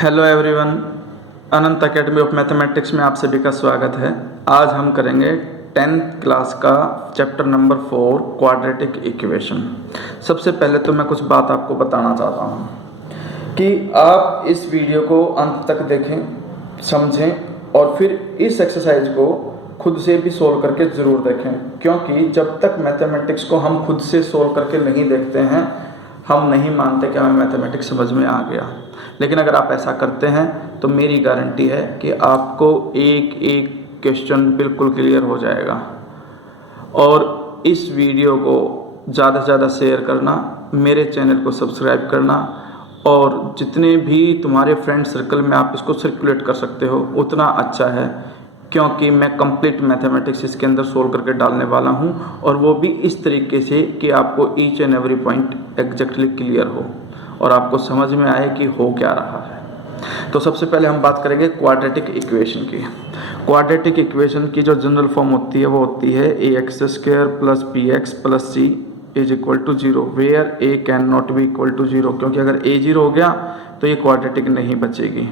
Hello everyone, Anant academy of mathematics में आप सभी का स्वागत है। आज हम करेंगे 10th क्लास का चैप्टर नंबर 4 क्वाड्रेटिक इक्वेशन। सबसे पहले तो मैं कुछ बात आपको बताना चाहता हूँ कि आप इस वीडियो को अंत तक देखें, समझें और फिर इस एक्सरसाइज को खुद से भी सोल्व करके ज़रूर देखें, क्योंकि जब तक मैथमेटिक्स को हम खुद से सोल्व करके नहीं देखते हैं हम नहीं मानते कि हमें मैथमेटिक्स समझ में आ गया। लेकिन अगर आप ऐसा करते हैं तो मेरी गारंटी है कि आपको एक एक क्वेश्चन बिल्कुल क्लियर हो जाएगा। और इस वीडियो को ज़्यादा से ज़्यादा शेयर करना, मेरे चैनल को सब्सक्राइब करना और जितने भी तुम्हारे फ्रेंड सर्कल में आप इसको सर्कुलेट कर सकते हो उतना अच्छा है, क्योंकि मैं कंप्लीट मैथमेटिक्स इसके अंदर सोल्व करके डालने वाला हूं और वो भी इस तरीके से कि आपको each and every point exactly clear हो और आपको समझ में आए कि हो क्या रहा है। तो सबसे पहले हम बात करेंगे क्वाड्रेटिक इक्वेशन की। क्वाड्रेटिक इक्वेशन की जो जनरल फॉर्म होती है वो होती है ax² plus bx plus c is equal to 0 where a can not be equal to 0, क्योंकि अगर a 0 हो गया तो ये क्वाड्रेटिक नहीं बचेगी।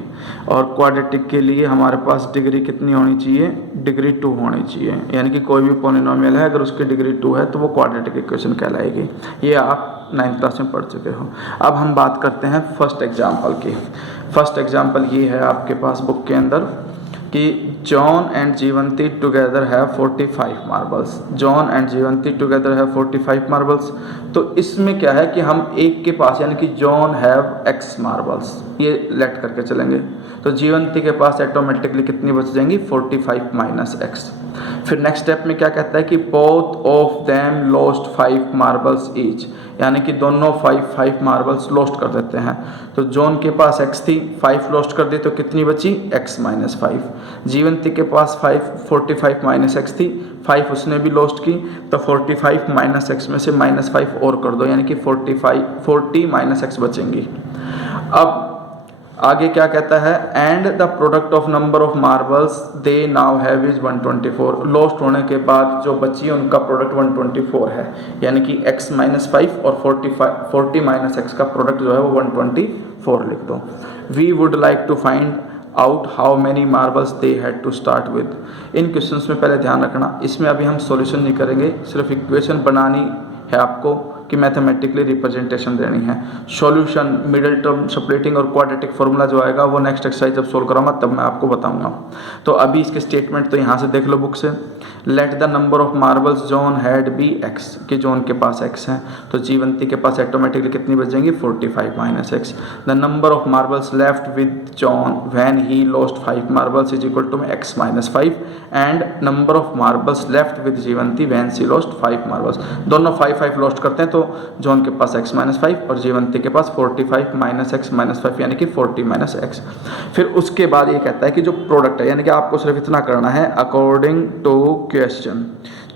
और क्वाड्रेटिक के लिए हमारे पास डिग्री कितनी होनी चाहिए? डिग्री 2 होनी चाहिए, यानी कि कोई भी पॉलिनोमियल है अगर उसकी डिग्री 2 है तो वो क्वाड्रेटिक इक्वेशन कहलाएगी। ये आप 9th क्लास में पढ़ चुके हो। अब हम बात करते हैं फर्स्ट एग्जाम्पल की। फर्स्ट एग्जाम्पल ये है आपके पास बुक के अंदर कि John and Jeevanti together have 45 marbles. John and Jeevanti together have 45 marbles. तो इसमें क्या है कि हम एक के पास यानी कि जॉन हैव x मार्बल्स, ये लेट करके चलेंगे। तो जीवंती के पास ऑटोमेटिकली कितनी बच जाएंगी? 45 माइनस x। फिर नेक्स्ट स्टेप में क्या कहता है कि both of them lost 5 marbles each, यानी कि दोनों 5 मार्बल्स लॉस्ट कर देते हैं। तो जॉन के पास x थी, 5 लॉस्ट कर दी तो कितनी बची? x minus 5। जीवंती के पास 45 माइनस x थी, 5 उसने भी लॉस्ट की, तो 45 माइनस x में से माइनस 5 और कर दो, यानी कि 40 माइनस x बचेंगी। अब आगे क्या कहता है? And the product of number of marbles they now have is 124। Lost होने के बाद जो बची उनका प्रोडक्ट 124 है, यानी कि x माइनस 5 और 40 माइनस x का प्रोडक्ट जो है वो 124 लिख दो। We would like to find out how many marbles they had to start with. इन क्वेश्चंस में पहले ध्यान रखना, इसमें अभी हम सॉल्यूशन नहीं करेंगे, सिर्फ इक्वेशन बनानी है आपको कि मैथमेटिकली रिप्रेजेंटेशन देनी है। सॉल्यूशन, मिडिल टर्म, स्प्लिटिंग और क्वाड्रेटिक फार्मूला जो आएगा वो नेक्स्ट एक्सरसाइज जब सोल्व कराऊंगा तब मैं आपको बताऊंगा। तो अभी इसके स्टेटमेंट तो यहाँ से देख लो बुक से। Let the number of marbles John had be x, कि जॉन के पास x है, तो जीवंती के पास ऑटोमेटिकली कितनी बच जाएंगी? 45 minus x। The number of marbles left with John when he lost 5 marbles is equal to x minus 5 and number of marbles left with Jeevanti when she lost 5 marbles. दोनों 5 lost करते हैं तो जॉन के पास x minus 5 और जीवंती के पास 45 minus x minus 5, यानी कि 40 माइनस x। फिर उसके बाद ये कहता है कि जो प्रोडक्ट है, यानी कि आपको सिर्फ इतना करना है अकॉर्डिंग टू क्वेश्चन,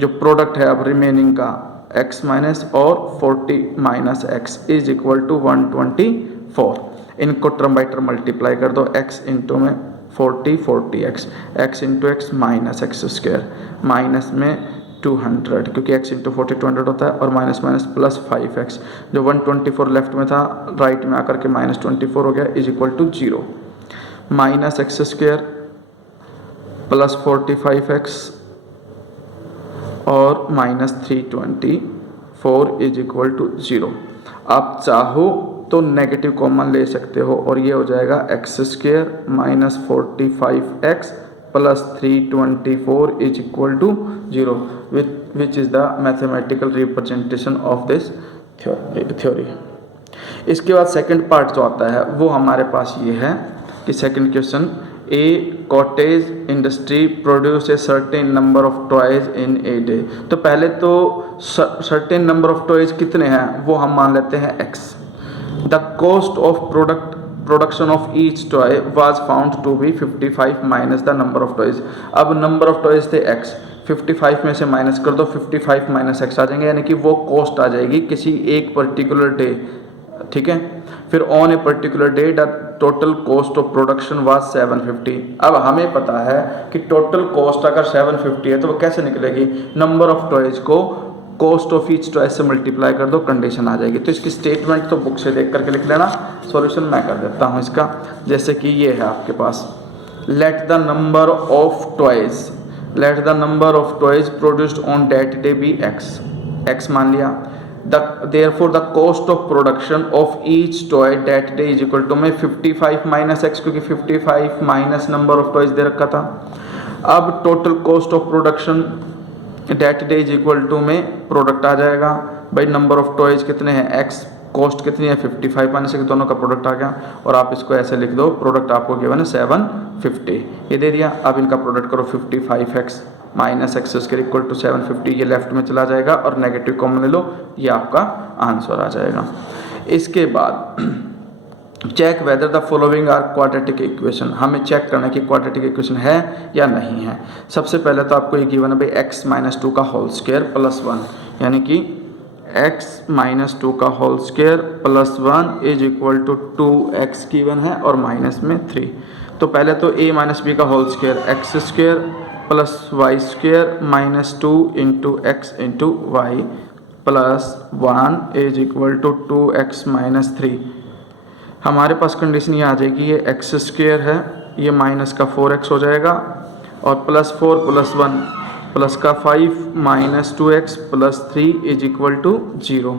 जो प्रोडक्ट है अब रिमेनिंग का x माइनस और 40 minus x is equal to 124। इनको टर्म बाई टर्म मल्टीप्लाई कर दो, x इंटू में 40x, x into x minus x square, minus में 200, क्योंकि x इंटू 40 200 होता है, और माइनस माइनस प्लस 5x, जो 124 लेफ्ट में था राइट में आकर के माइनस 24 हो गया, is equal to 0। Minus x square plus 45x और माइनस 324 इज इक्वल टू 0। आप चाहो तो नेगेटिव कॉमन ले सकते हो और ये हो जाएगा x square minus 45x plus 324 is equal to 0, which is the mathematical representation of this theory. इसके बाद सेकंड पार्ट जो आता है वो हमारे पास ये है कि second question, A cottage industry produce a certain number of toys in a day. तो पहले तो सर्टेन नंबर ऑफ टॉयज कितने हैं वो हम मान लेते हैं x। The cost of production of each toy was found to be 55 minus the number of toys. अब नंबर ऑफ टॉयज थे x, 55 में से माइनस कर दो, 55 माइनस x आ जाएंगे, यानी कि वो कॉस्ट आ जाएगी किसी एक पर्टिकुलर डे, ठीक है। फिर on a particular day the total cost of production was 750। अब हमें पता है कि टोटल कॉस्ट अगर 750 है तो वो कैसे निकलेगी? नंबर ऑफ टॉयज को कॉस्ट ऑफ ईच चॉइस से मल्टीप्लाई कर दो, कंडीशन आ जाएगी। तो इसकी स्टेटमेंट तो बुक से देख करके लिख लेना, सॉल्यूशन मैं कर देता हूँ इसका। जैसे कि ये है आपके पास, let the number of toys produced on that day be x मान लिया। Therefore the cost of production of each toy that day is equal to, मैं 55 माइनस एक्स, क्योंकि 55 माइनस नंबर ऑफ टॉयज दे रखा था। अब total cost of production that day is equal to में product आ जाएगा भाई, नंबर ऑफ टॉयज कितने हैं एक्स, कॉस्ट कितनी है 55 माइनस एक्स, दोनों का प्रोडक्ट आ गया। और आप इसको ऐसे लिख दो, प्रोडक्ट आपको गिवन है 750, ये दे दिया। अब इनका प्रोडक्ट करो 55x minus x square equal to 750, ये लेफ्ट में चला जाएगा और नेगेटिव कॉमन ले लो, ये आपका आंसर आ जाएगा। इसके बाद check whether the following are quadratic equation, हमें चेक करना है कि क्वाड्रेटिक इक्वेशन है या नहीं है। सबसे पहले तो आपको ये गिवन है भाई x माइनस 2 का होल स्क्वायर प्लस 1, यानी कि x माइनस 2 का whole square plus 1 is equal to 2x given है और माइनस में 3। तो पहले तो a माइनस बी का whole square x square plus y square minus 2 into x into y plus 1 is equal to 2x minus 3। हमारे पास condition ये आ जाएगी, ये एक्स स्क्वायर है, ये माइनस का 4x हो जाएगा और प्लस 4 प्लस 1 प्लस का 5 minus 2x plus 3 is equal to 0।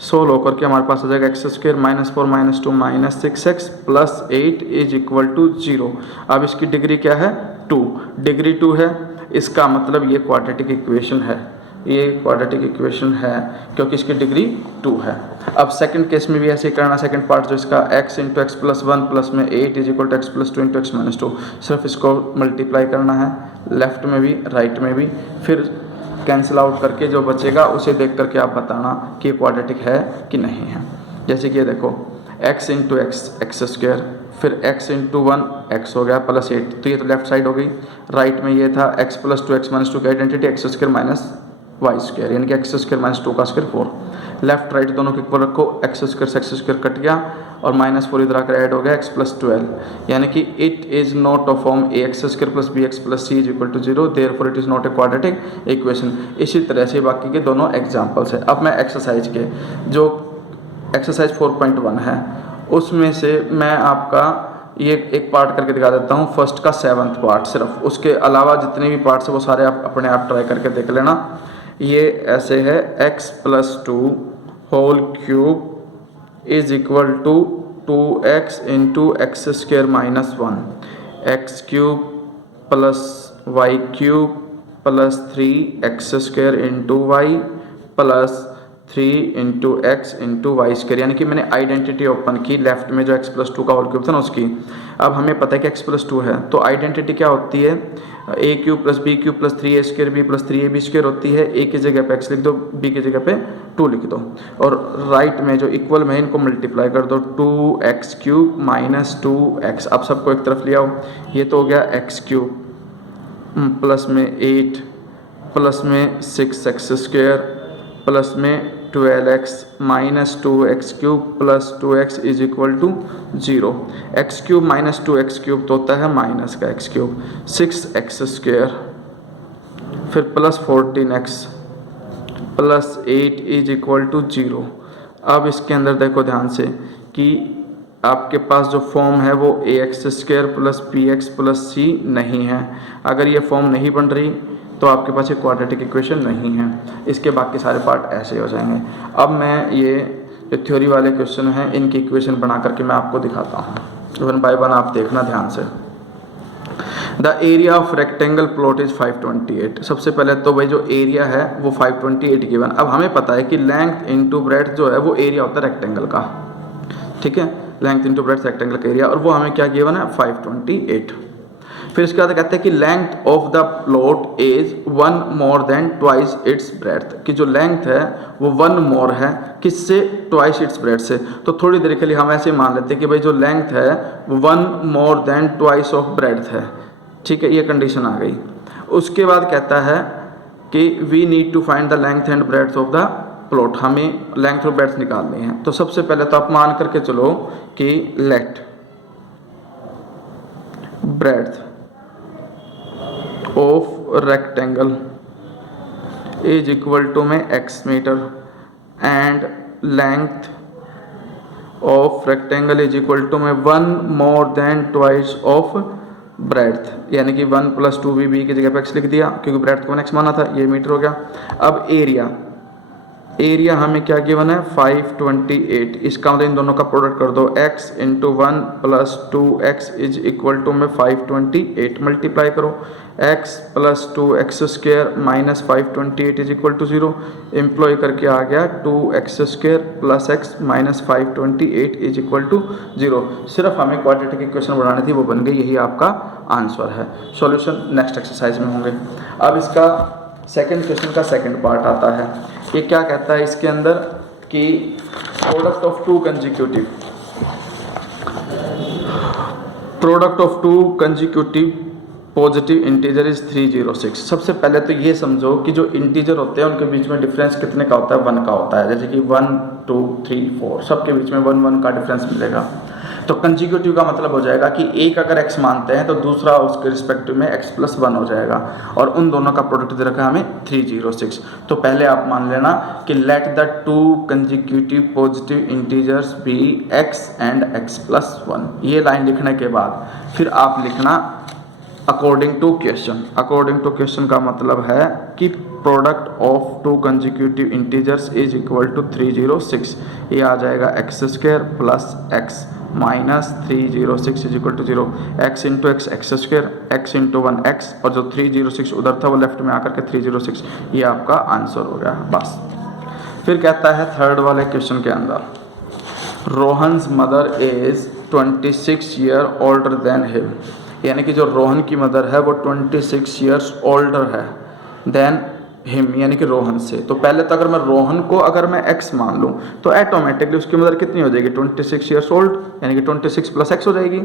Solve होकर के हमारे पास आ जाएगा x square minus 4 minus 2 minus 6x plus 8 is equal to 0। अब इसकी डिग्री क्या है 2, डिग्री 2 है, इसका मतलब ये क्वाड्रेटिक इक्वेशन है, ये क्वाड्रेटिक इक्वेशन है क्योंकि इसकी डिग्री 2 है। अब सेकंड केस में भी ऐसे ही करना, सेकंड पार्ट जो इसका x into x plus 1 plus में 8 is equal to x plus 2 into x minus 2, सिर्फ इसको मल्टीप्लाई करना है लेफ्ट में भी राइट में भी, फिर कैंसिल आउट करके जो बचेगा उसे देख करके आप बताना कि क्वाड्रेटिक है कि नहीं है। जैसे कि ये देखो x into x x square, फिर x इंटू 1 एक्स हो गया प्लस 8, तो ये तो लेफ्ट साइड हो गई। राइट में ये था x प्लस 2 एक्स माइनस 2 की identity x square minus y square, यानी कि एक्स स्क्वायर माइनस 2 का स्क्वायर 4। लेफ्ट राइट दोनों के इक्वल रखो, एक्स स्क्वायर से एक्स स्क्वायर कट गया और माइनस 4 इधर आकर ऐड हो गया एक्स प्लस 12, यानी कि it is not a form a x square plus b x plus c is equal to 0, therefore it is not a quadratic equation. इसी तरह से बाकी के दोनों एग्जाम्पल्स है। अब मैं एक्सरसाइज के जो एक्सरसाइज 4.1 है उसमें से मैं आपका ये एक पार्ट करके दिखा देता हूँ, फर्स्ट का 7th पार्ट सिर्फ, उसके अलावा जितने भी पार्ट्स है वो सारे आप अपने आप ट्राई करके देख लेना। ये ऐसे है x plus 2 whole cube is equal to 2x into x square minus 1, x cube plus y cube plus 3x square into y plus 3 into x into y square, यानी कि मैंने आइडेंटिटी ओपन की लेफ्ट में जो x plus 2 का whole cube था ना उसकी। अब हमें पता है कि x प्लस 2 है तो आइडेंटिटी क्या होती है, a cube plus b cube plus 3a square b plus 3ab square होती है। a की जगह पे x लिख दो, b की जगह पे 2 लिख दो और राइट में जो इक्वल में इनको मल्टीप्लाई कर दो, 2x क्यूब माइनस 2x। अब सबको एक तरफ ले आओ, ये तो हो गया x क्यूब प्लस में 8 प्लस में 6x स्क्वायर प्लस में 12x minus 2x cube plus 2x is equal to 0। X cube minus 2x cube तो होता है माइनस का x क्यूब, 6x स्क्वायर फिर plus 14x plus 8 is equal to 0। अब इसके अंदर देखो ध्यान से कि आपके पास जो फॉर्म है वो ax square plus bx plus c नहीं है। अगर ये फॉर्म नहीं बन रही तो आपके पास एक क्वाड्रेटिक इक्वेशन नहीं है। इसके बाकी सारे पार्ट ऐसे हो जाएंगे। अब मैं ये जो थ्योरी वाले क्वेश्चन हैं इनकी इक्वेशन बना करके मैं आपको दिखाता हूँ, 1 बाय 1 आप देखना ध्यान से। The area of rectangle plot is 528। सबसे पहले तो भाई जो एरिया है वो 528 गिवन। अब हमें पता है कि लेंथ इंटू ब्रेड्थ जो है वो एरिया होता है रेक्टेंगल का, ठीक है, लेंथ इंटू ब्रेड्थ रेक्टेंगल का एरिया, और वो हमें क्या गिवन है 528। फिर इसके बाद कहते हैं कि length of the plot is 1 more than twice its breadth, कि जो लेंथ है वो 1 मोर है किससे, ट्वाइस इट्स ब्रेड्थ से। तो थोड़ी देर के लिए हम ऐसे मान लेते हैं कि भाई जो लेंथ है वो 1 more than twice of breadth है, ठीक है, ये कंडीशन आ गई। उसके बाद कहता है कि we need to find the length and breadth of the plot, हमें लेंथ और ब्रेड्थ निकालनी है। तो सबसे पहले तो आप मान करके चलो कि let breadth of rectangle is equal to में x metre and length of rectangle is equal to में 1 more than twice of breadth, यानी कि 1 + 2b की जगह पे x लिख दिया क्योंकि ब्रेड्थ को 1x माना था, ये मीटर हो गया। अब एरिया हमें क्या गिवन है 528, इसका मतलब इन दोनों का प्रोडक्ट कर दो, x × 1 + 2x is equal to में 528, मल्टीप्लाई करो x + 2x² - 528 is equal to 0, employ करके आ गया 2x² + x - 528 is equal to 0। सिर्फ हमें क्वाड्रेटिक इक्वेशन बनानी थी, वो बन गई, यही आपका आंसर है। सॉल्यूशन नेक्स्ट एक्सरसाइज में होंगे। अब इसका सेकंड क्वेश्चन का सेकंड पार्ट आता है। ये क्या कहता है इसके अंदर कि product of two consecutive positive integer is 306। सबसे पहले तो ये समझो कि जो इंटीजर होते हैं उनके बीच में डिफरेंस कितने का होता है, 1 का होता है। जैसे कि 1 2 3 4 सबके बीच में 1 1 का डिफरेंस मिलेगा। तो कंजिक्यूटिव का मतलब हो जाएगा कि एक अगर x मानते हैं तो दूसरा उसके रिस्पेक्टिव में x + 1 हो जाएगा, और उन दोनों का प्रोडक्ट दे रखा है हमें 306। तो पहले आप मान लेना कि let the two consecutive positive integers be x and x + 1। ये लाइन लिखने के बाद फिर आप लिखना अकॉर्डिंग टू क्वेश्चन का मतलब है कि product of two consecutive integers is equal to 306। ये आ जाएगा x² + x minus 306 is equal to 0, x × x x², x × 1 x, और जो 306 उधर था वो लेफ्ट में आकर के 306, ये आपका आंसर हो गया बस। फिर कहता है थर्ड वाले क्वेश्चन के अंदर, Rohan's mother is 26 year older than him, यानी कि जो रोहन की मदर है वो 26 ईयर्स ओल्डर है देन हिम, यानी कि रोहन से। तो पहले तो अगर मैं रोहन को अगर मैं x मान लूँ तो ऑटोमेटिकली उसकी मदर कितनी हो जाएगी 26 ईयर्स ओल्ड, यानी कि 26 + x हो जाएगी।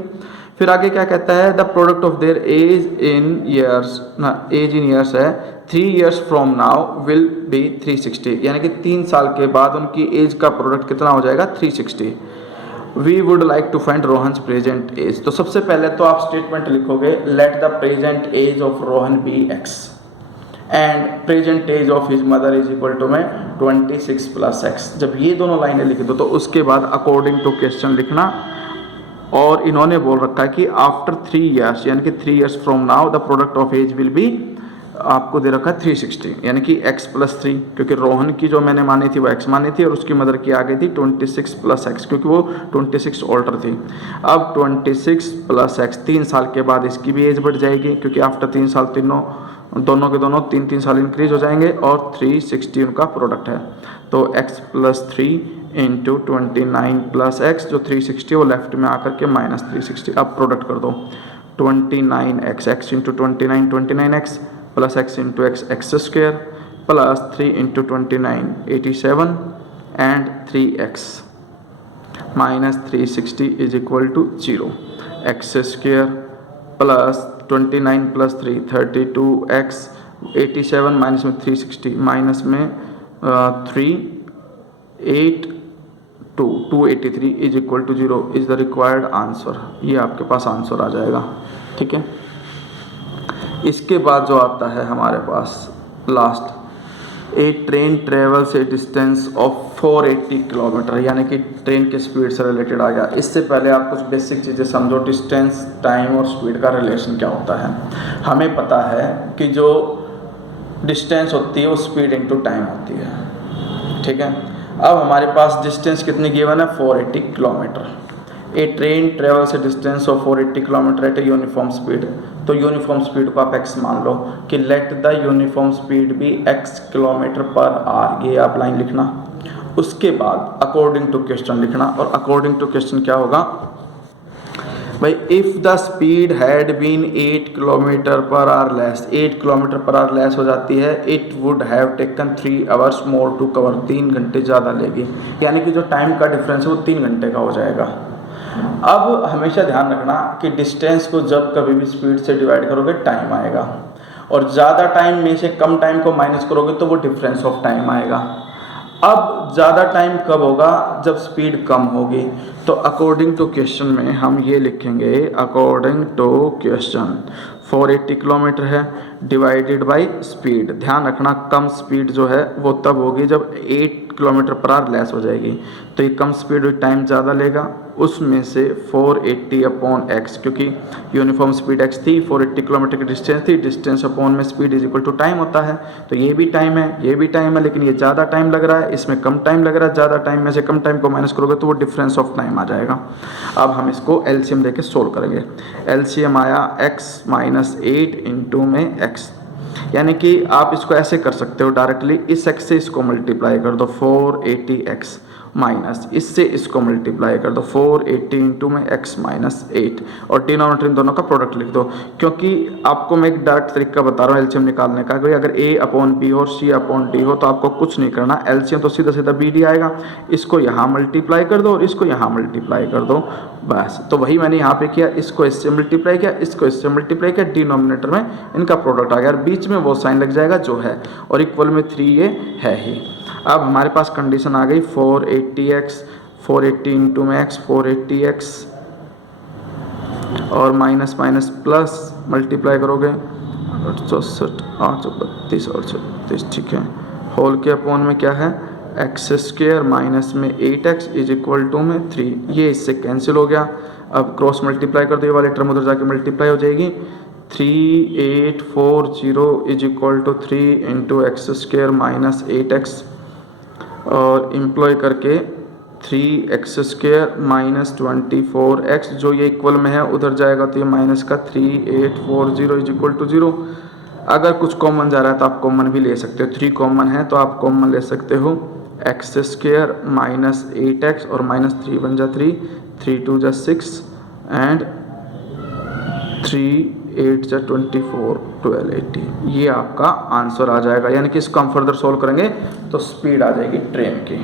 फिर आगे क्या कहता है, the product of their age in years है 3 years from now will be 360, यानी कि 3 साल के बाद उनकी एज का प्रोडक्ट कितना हो जाएगा 360। We would like to find Rohan's present age. तो सबसे पहले तो आप स्टेटमेंट लिखोगे let the present age of Rohan be x and present age of his mother is equal to में 26 + x। जब ये दोनों लाइनें लिख दो तो उसके बाद अकॉर्डिंग टू क्वेश्चन लिखना, और इन्होंने बोल रखा है कि आफ्टर 3 ईयर्स, यानी कि 3 years from now the product of age will be, आपको दे रखा है 360, यानी कि x + 3, क्योंकि रोहन की जो मैंने मानी थी वो x मानी थी और उसकी मदर की आ गई थी 26 + x, क्योंकि वो 26 ओल्डर थी। अब 26 + x 3 साल के बाद इसकी भी एज बढ़ जाएगी, क्योंकि आफ्टर 3 साल दोनों के दोनों 3 साल इंक्रीज हो जाएंगे, और 360 उनका प्रोडक्ट है। तो x + 3 × 29 + x, जो 360 वो लेफ्ट में आकर के -360। अब प्रोडक्ट कर दो 29x, x × 29 29x + x × x x² + 3 × 29 87 and 3x -360 is equal to 0, x² + 29 + 3 32x 87 minus में 360 माइनस में 283 is equal to 0 is the required answer. ये आपके पास आंसर आ जाएगा, ठीक है। इसके बाद जो आता है हमारे पास last, a train travels a distance of 480 kilometre, यानी कि ट्रेन के स्पीड से रिलेटेड आ गया। इससे पहले आप कुछ बेसिक चीज़ें समझो, डिस्टेंस, टाइम और स्पीड का रिलेशन क्या होता है। हमें पता है कि जो डिस्टेंस होती है वो स्पीड इनटू टाइम होती है, ठीक है। अब हमारे पास डिस्टेंस कितनी गिवन है 480 kilometre. A train travels a distance of 480 kilometre at a uniform speed. तो यूनिफॉर्म स्पीड को आप x मान लो कि लेट द यूनिफॉर्म स्पीड भी x km/h, ये आप लाइन लिखना। उसके बाद अकॉर्डिंग टू क्वेश्चन लिखना, और अकॉर्डिंग टू क्वेश्चन क्या होगा भाई, if the speed had been 8 km/h less, 8 km/h less हो जाती है, it would have taken 3 hours more to cover, 3 घंटे ज़्यादा लेगी, यानी कि जो टाइम का डिफरेंस है वो 3 घंटे का हो जाएगा। अब हमेशा ध्यान रखना कि डिस्टेंस को जब कभी भी स्पीड से डिवाइड करोगे टाइम आएगा, और ज़्यादा टाइम में से कम टाइम को माइनस करोगे तो वो डिफरेंस ऑफ टाइम आएगा। अब ज़्यादा टाइम कब होगा, जब स्पीड कम होगी। तो अकॉर्डिंग टू क्वेश्चन में हम ये लिखेंगे, अकॉर्डिंग टू क्वेश्चन 480 किलोमीटर है डिवाइडेड बाय स्पीड। ध्यान रखना कम स्पीड जो है वो तब होगी जब 8 किलोमीटर पर आवर लेस हो जाएगी। तो ये कम स्पीड हुई, टाइम ज़्यादा लेगा, उसमें से 480 अपॉन एक्स, क्योंकि यूनिफॉर्म स्पीड एक्स थी, 480 किलोमीटर की डिस्टेंस थी, डिस्टेंस अपॉन में speed is equal to time होता है। तो ये भी टाइम है, ये भी टाइम है, लेकिन ये ज़्यादा टाइम लग रहा है, इसमें कम टाइम लग रहा है। ज़्यादा टाइम में से कम टाइम को माइनस करोगे तो वो डिफरेंस ऑफ टाइम आ जाएगा। अब हम इसको एलसीएम लेके सोल्व करेंगे। एलसीएम आया x माइनस 8 इंटू में x, यानी कि आप इसको ऐसे कर सकते हो डायरेक्टली, इस x से इसको मल्टीप्लाई कर दो 480x माइनस इससे इसको मल्टीप्लाई कर दो 480 इंटू में x माइनस 8 और डिनोमिनेटर इन दोनों का प्रोडक्ट लिख दो। क्योंकि आपको मैं एक डायरेक्ट तरीका बता रहा हूँ एलसीएम निकालने का, कि अगर a अपॉन बी और c अपॉन डी हो तो आपको कुछ नहीं करना, एलसीएम तो सीधा सीधा बी डी आएगा, इसको यहाँ मल्टीप्लाई कर दो और इसको यहाँ मल्टीप्लाई कर दो, बस। तो वही मैंने यहाँ पे किया, इसको इससे मल्टीप्लाई किया, इसको इससे मल्टीप्लाई किया, डिनोमिनेटर में इनका प्रोडक्ट आ गया, बीच में वो साइन लग जाएगा जो है, और इक्वल में 3 ये है ही। अब हमारे पास कंडीशन आ गई 480x, 480 इंटू में x 480x और माइनस माइनस प्लस मल्टीप्लाई करोगे 864 832 और 36, ठीक है, होल के अपॉन में क्या है एक्स स्क्वायर माइनस में 8x इज इक्वल टू में 3, ये इससे कैंसिल हो गया। अब क्रॉस मल्टीप्लाई कर दो, ये वाले टर्म उधर जाके मल्टीप्लाई हो जाएगी, 3840 is equal to 3 into x square minus 8x और एम्प्लॉय करके 3x स्क्वायर माइनस 24x, जो ये इक्वल में है उधर जाएगा तो ये माइनस का 3840 इज इक्वल टू 0। अगर कुछ कॉमन जा रहा है तो आप कॉमन भी ले सकते हो, 3 कॉमन है तो आप कॉमन ले सकते हो, एक्स स्क्वायर माइनस 8x और माइनस 3 बन जा 3, 3 2 जा 6 एंड 3 8 जा 24 1280, ये आपका आंसर आ जाएगा। यानी कि इसको हम फर्दर सोल्व करेंगे तो स्पीड आ जाएगी ट्रेन की।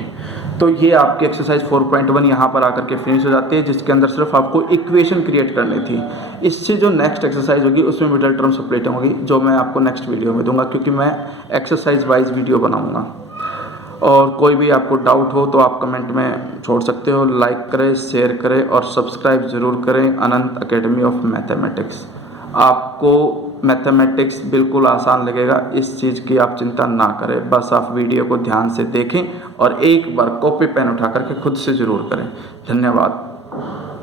तो ये आपकी एक्सरसाइज 4.1 यहाँ पर आकर के फिनिश हो जाती है, जिसके अंदर सिर्फ आपको इक्वेशन क्रिएट करनी थी। इससे जो नेक्स्ट एक्सरसाइज होगी उसमें मिडल टर्म सेपरेटिंग होगी, जो मैं आपको नेक्स्ट वीडियो में दूंगा, क्योंकि मैं एक्सरसाइज वाइज वीडियो बनाऊँगा। और कोई भी आपको डाउट हो तो आप कमेंट में छोड़ सकते हो। लाइक करें, शेयर करें और सब्सक्राइब ज़रूर करें अनंत एकेडमी ऑफ मैथमेटिक्स। आपको मैथमेटिक्स बिल्कुल आसान लगेगा, इस चीज़ की आप चिंता ना करें, बस आप वीडियो को ध्यान से देखें और एक बार कॉपी पेन उठा करके खुद से ज़रूर करें। धन्यवाद।